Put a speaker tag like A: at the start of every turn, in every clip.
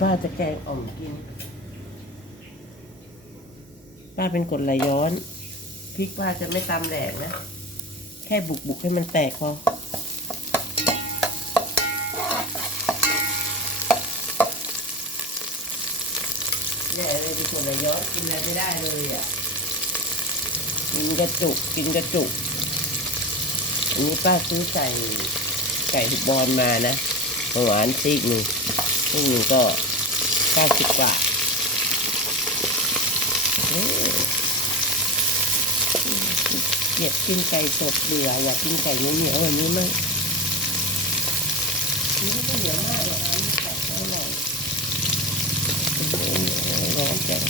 A: ป้าจะแกงอ่อมกิน ป้าเป็นกรดไหลย้อน พริกป้าจะไม่ตำแหลกนะ แค่บุกบุกๆให้มันแตกพอแย่เลยเป็นกรดไหลย้อนกินอะไรไม่ได้เลยอะ กินกระจุก กินกระจุก อันนี้ป้าซื้อไก่ไก่หุบบอลมานะของหวานซีกหนึ่ง ซีกหนึ่งก็เก้าสิบบาทเอ้ยเกลียกินไก่สดเบื่ออยากกินไก่เหนียวๆแบบนี้มั้งนี่ก็เหนียวมากเลยอันนี้ไก่อร่อยร้อนจัง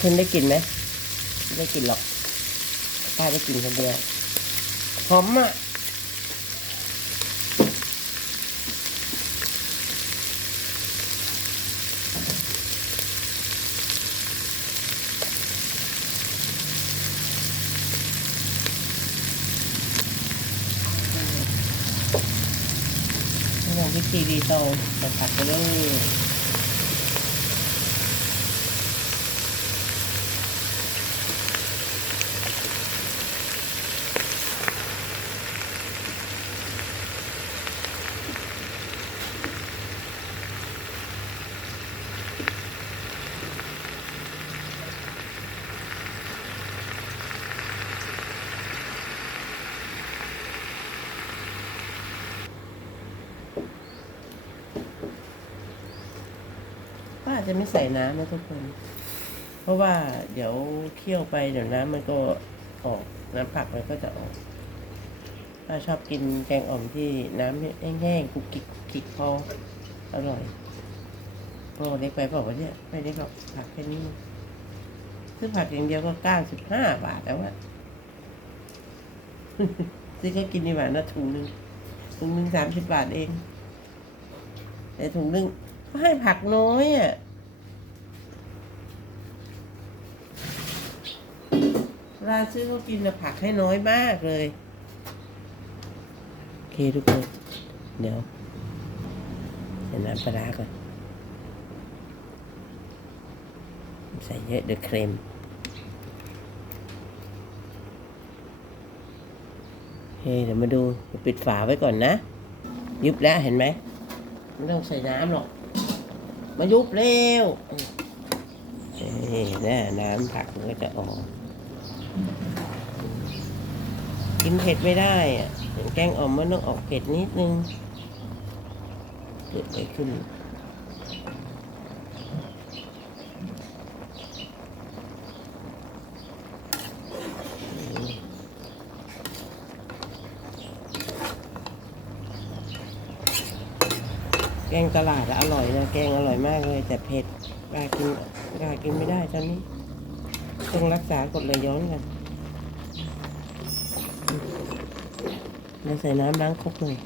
A: คุณได้กลิ่นไหมไม่ได้กลิ่นหรอกป้าได้กลิ่นคนเดียวหอมอะนี่ลงวิธีรีโตใส่ผักไปเลย จะไม่ใส่น้ำนะทุกคน เพราะว่าเดี๋ยวเคี่ยวไปเดี๋ยวน้ำมันก็ออกน้ำผักมันก็จะออกป้าชอบกินแกงอ่อมที่น้ำแห้งๆกุกกิกกิกพออร่อยโปรเล็กไปเปล่าเนี่ยไม่ได้หรอกผักแค่นี้ซื้อผักอย่างเดียวก็เก้าสิบห้าบาทแล้วอะซื้อแค่กินดีกว่านะถุงหนึ่งถุงหนึ่งสามสิบบาทเอง แต่ถุงหนึ่งก็ให้ผักน้อยอะ เวลาซื้อเขากินนะผักให้น้อยมากเลยโอเคทุกคน เดี๋ยวใส่น้ำปลาก่อน ใส่เยอะเดี๋ยวเค็มเฮ้ยเดี๋ยวมาดูปิดฝาไว้ก่อนนะ ยุบแล้วเห็นไหมไม่ต้องใส่น้ำหรอก มายุบเร็วเอ้ยน่น้ำผักมันก็จะออก กินเผ็ดไม่ได้อะแกงอ่อมมันต้องออกเผ็ดนิดนึงเกิดอะไรขึ้นแกงตลาดอร่อยนะ แกงอร่อยมากเลย แต่เผ็ดปลากินปลากินไม่ได้ตอนนี้ ต้องรักษากดไหลย้อนกันเราใส่น้ำล้างครกหน่อย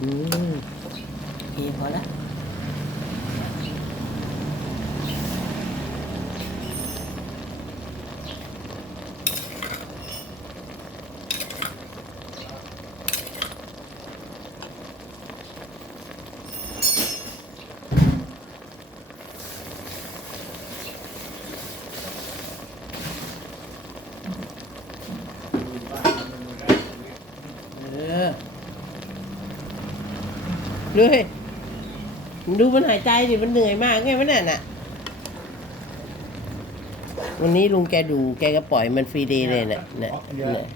A: อืมโอเคพอละ เออดูเฮ้ยดูมันหายใจดิมันเหนื่อยมากไงวะนั่นน่ะ วันนี้ลุงแกดูแกก็ปล่อยมันฟรีเดย์เลยน่ะเนี่ยเนี่ย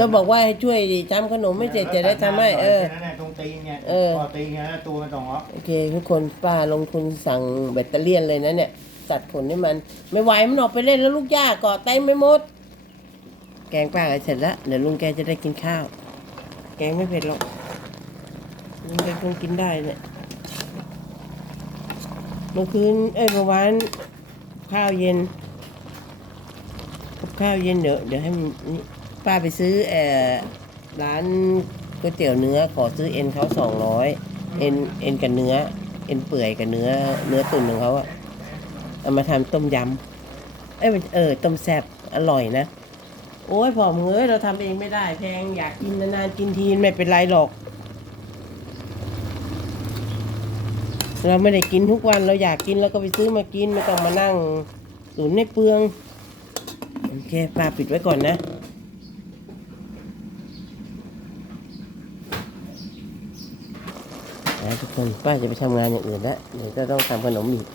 A: ก็บอกว่าให้ช่วยดิทำขนมไม่เสร็จจะได้ทำให้เออ
B: นั่นแหละตรงตีนเนี่ย
A: เออ
B: พอตีนเนี่ยแล้วตัวมันต้องออก
A: โอเคทุกคนป้าลงทุนสั่งแบตเตอรี่ยนเลยนะเนี่ย จัดผลให้มัน ไม่ไหวมันออกไปเล่นแล้วลูกย่ากาะเต็มไปหมด แกงป้าเสร็จแล้วเดี๋ยวลุงแกจะได้กินข้าว แกงไม่เผ็ดหรอกลุงแกคงกินได้เนี่ยเมื่อคืนเอ้ยเมื่อวานข้าวเย็นกับข้าวเย็นเดี๋ยวเดี๋ยวให้มันนี่ป้าไปซื้อเอ่อร้านก๋วยเตี๋ยวเนื้อขอซื้อเอ็นเขาสองร้อยเอ็นเอ็นกับเนื้อ เอ็นเปื่อยกับเนื้อ เนื้อตุ๋นของเขาอะ เอามาทำต้มยำเอ้ยเออต้มแซ่บอร่อยนะ โอ้ยผอมเอ้ยเราทำเองไม่ได้ แพงอยากกินนานๆกินทีไม่เป็นไรหรอก เราไม่ได้กินทุกวันเราอยากกินเราก็ไปซื้อมากินไม่ต้องมานั่งตุนในเปลืองโอเคป้าปิดไว้ก่อนนะนะทุกคนป้าจะไปทำงานอย่างอื่นแล้วเดี๋ยวจะต้องทำขนมอีก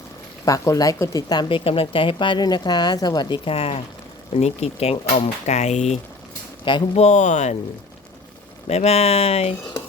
A: ฝากกดไลค์กดติดตามเป็นกำลังใจให้ป้าด้วยนะคะ สวัสดีค่ะ วันนี้กินแกงอ่อมไก่ ไก่คุบอน บ๊ายบาย